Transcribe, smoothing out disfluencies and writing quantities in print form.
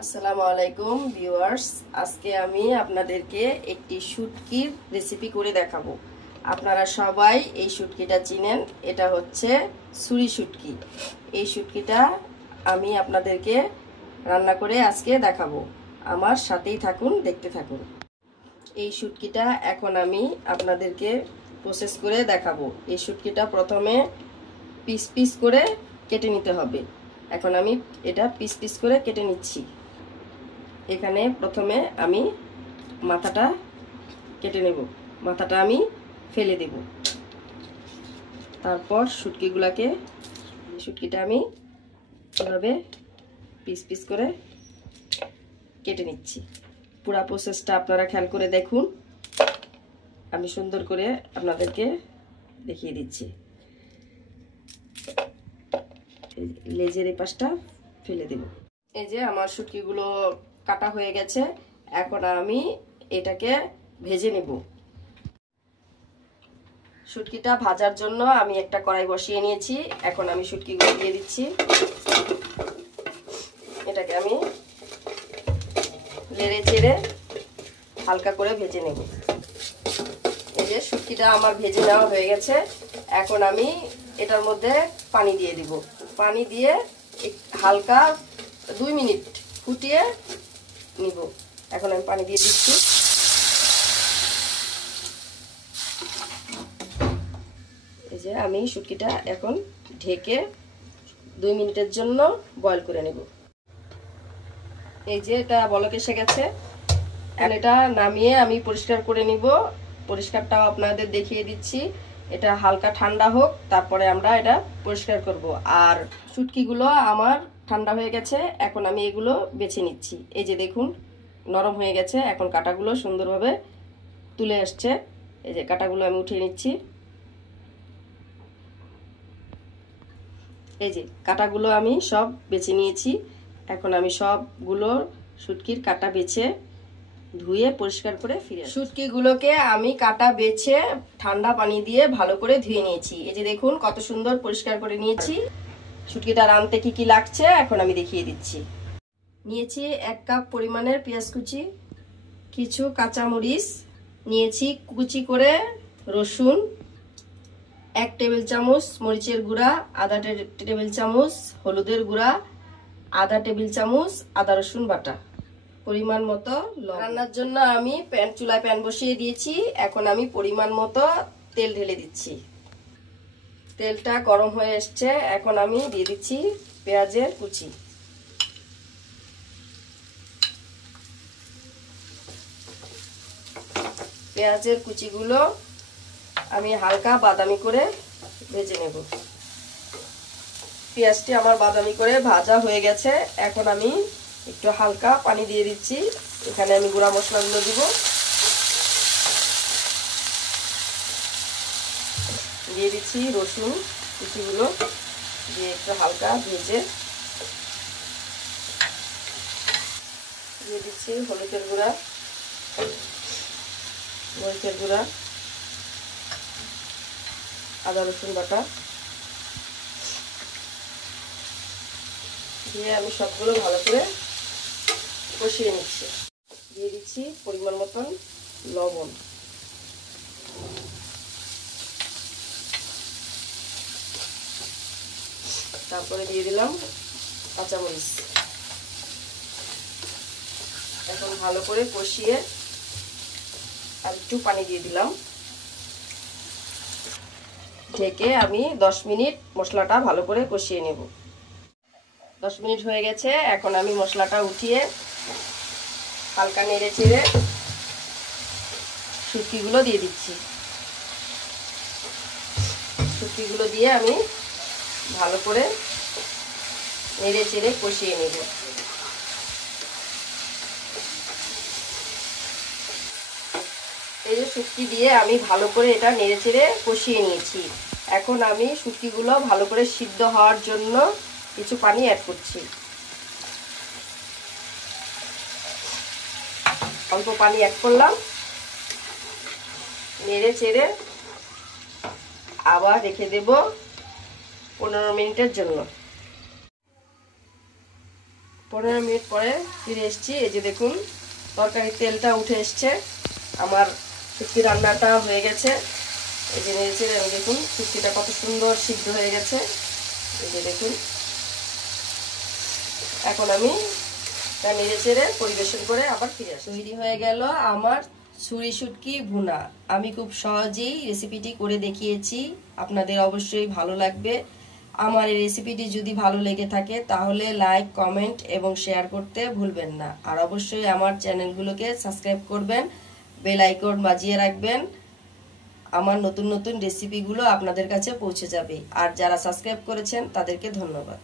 আসসালামু আলাইকুম ভিউয়ার্স, আজকে আমি আপনাদেরকে একটি শুটকির রেসিপি করে দেখাবো। আপনারা সবাই এই শুটকিটা চিনেন, এটা হচ্ছে ছুরি শুটকি। এই শুটকিটা আমি আপনাদেরকে রান্না করে আজকে দেখাবো। আমার সাথেই থাকুন, দেখতে থাকুন। এই শুটকিটা এখন আমি আপনাদেরকে প্রসেস করে দেখাবো। এই শুটকিটা প্রথমে পিস পিস করে কেটে নিতে হবে। এখন আমি এটা পিস পিস করে কেটে নিচ্ছি। এখানে প্রথমে আমি মাথাটা কেটে নেব, মাথাটা আমি ফেলে দেব। তারপর শুটকিটা আমি এভাবে পিস পিস করে কেটে নিচ্ছি। পুরো প্রসেসটা আপনারা খেয়াল করে দেখুন, আমি সুন্দর করে আপনাদেরকে দেখিয়ে দিচ্ছি। লেজের এই পাশটা ফেলে দেব। এই যে আমার শুটকিগুলো কাটা হয়ে গেছে, এখন আমি এটাকে ভেজে নেব। শুটকিটা ভাজার জন্য আমি একটা কড়াই বসিয়ে নিয়েছি। এখন আমি শুটকিগুলো দিয়ে দিচ্ছি। এটাকে আমি নেড়ে চেড়ে হালকা করে ভেজে নেব। এই যে শুটকিটা আমার ভেজে নেওয়া হয়ে গেছে। এখন আমি এটার মধ্যে পানি দিয়ে দিব। পানি দিয়ে হালকা 2 মিনিট ফুটিয়ে নিব। এখন আমি পানি দিয়ে দিচ্ছি। এই যে আমি শুটকিটা এখন ঢেকে 2 মিনিটের জন্য বয়ল করে নেব। এই যে এটা বলক এসে গেছে। এখন এটা নামিয়ে আমি পরিষ্কার করে নিব। পরিষ্কারটাও আপনাদের দেখিয়ে দিচ্ছি। এটা হালকা ঠান্ডা হোক, তারপরে আমরা এটা পরিষ্কার করব। আর শুটকিগুলো আমার ঠান্ডা হয়ে গেছে, এখন আমি এগুলো বেছে নিচ্ছি। এই যে দেখুন, নরম হয়ে গেছে। এখন কাঁটাগুলো সুন্দরভাবে তুলে আসছে। এই যে কাঁটাগুলো আমি উঠিয়ে নিচ্ছি। এই যে কাঁটাগুলো আমি সব বেছে নিয়েছি। এখন আমি সবগুলো শুটকির কাঁটা বেছে ধুয়ে পরিষ্কার করে ফিরে শুটকিগুলোকে আমি কাঁটা বেছে ঠান্ডা পানি দিয়ে ভালো করে ধুয়ে নিয়েছি। এই যে দেখুন কত সুন্দর পরিষ্কার করে নিয়েছি। শুটকিটা রাঁধতে কি কি লাগছে এখন আমি দেখিয়ে দিচ্ছি। নিয়েছি 1 কাপ পরিমাণের পেঁয়াজ কুচি, কিছু কাঁচামরিচ নিয়েছি, কুচি করে রসুন, 1 টেবিল চামচ মরিচের গুঁড়া, আধা টেবিল চামচ হলুদের গুঁড়া, আধা টেবিল চামচ আদা রসুন বাটা, পরিমাণ মতো লবণ। রান্নার জন্য আমি চুলায় প্যান বসিয়ে দিয়েছি। এখন আমি পরিমাণ মতো তেল ঢেলে দিচ্ছি। তেলটা গরম হয়ে এসছে। এখন আমি দিয়ে দিচ্ছি পেঁয়াজের কুচি। পেঁয়াজের কুচিগুলো আমি হালকা বাদামি করে ভেজে নেব। পেঁয়াজটি আমার বাদামি করে ভাজা হয়ে গেছে। এখন আমি একটু হালকা পানি দিয়ে দিচ্ছি। এখানে আমি গুঁড়া মশলাগুলো দিব। দিয়ে দিচ্ছি রসুন কুচিগুলো, দিয়ে একটু হালকা ভেজে দিয়ে দিচ্ছি হলুদের গুঁড়া, মরিচের গুঁড়া, আদা রসুন বাটা দিয়ে আমি সবগুলো ভালো করে কষিয়ে নিচ্ছি। দিয়ে দিচ্ছি পরিমাণ মতন লবণ। তারপরে দিয়ে দিলাম কাঁচামরিচ। এখন ভালো করে কষিয়ে আর একটু পানি দিয়ে দিলাম। ঢেকে আমি 10 মিনিট মশলাটা ভালো করে কষিয়ে নেব। 10 মিনিট হয়ে গেছে। এখন আমি মশলাটা উঠিয়ে হালকা নেড়ে চেড়ে শুটকিগুলো দিয়ে দিচ্ছি। শুটকিগুলো দিয়ে আমি ভালো করে নেড়ে চেড়ে কষিয়ে নেব। এই যে শুটকি দিয়ে আমি ভালো করে এটা নেড়ে চেড়ে কষিয়ে নিয়েছি। এখন আমি শুটকিগুলো ভালো করে সিদ্ধ হওয়ার জন্য কিছু পানি অ্যাড করছি। অল্প পানি অ্যাড করলাম। নেড়ে চেড়ে আবার রেখে দেব 15 মিনিটের জন্য। 15 মিনিট পরে ফিরে এসেছি। এই যে দেখুন তরকারির তেলটা উঠে এসছে, আমার শুটকি রান্নাটা হয়ে গেছে। এই যে নেড়েচেড়ে দেখুন শুটকিটা কত সুন্দর সিদ্ধ হয়ে গেছে। এই যে দেখুন এখন আমি নেড়েচেড়ে পরিবেশন করে আবার ফিরে আসি। তৈরি হয়ে গেল আমার ছুরি শুটকি ভুনা। আমি খুব সহজেই রেসিপিটি করে দেখিয়েছি, আপনাদের অবশ্যই ভালো লাগবে। আমার এই রেসিপিটি যদি ভালো লেগে থাকে তাহলে লাইক, কমেন্ট এবং শেয়ার করতে ভুলবেন না। আর অবশ্যই আমার চ্যানেলগুলোকে সাবস্ক্রাইব করবেন, বেল আইকন বাজিয়ে রাখবেন। আমার নতুন নতুন রেসিপিগুলো আপনাদের কাছে পৌঁছে যাবে। আর যারা সাবস্ক্রাইব করেছেন তাদেরকে ধন্যবাদ।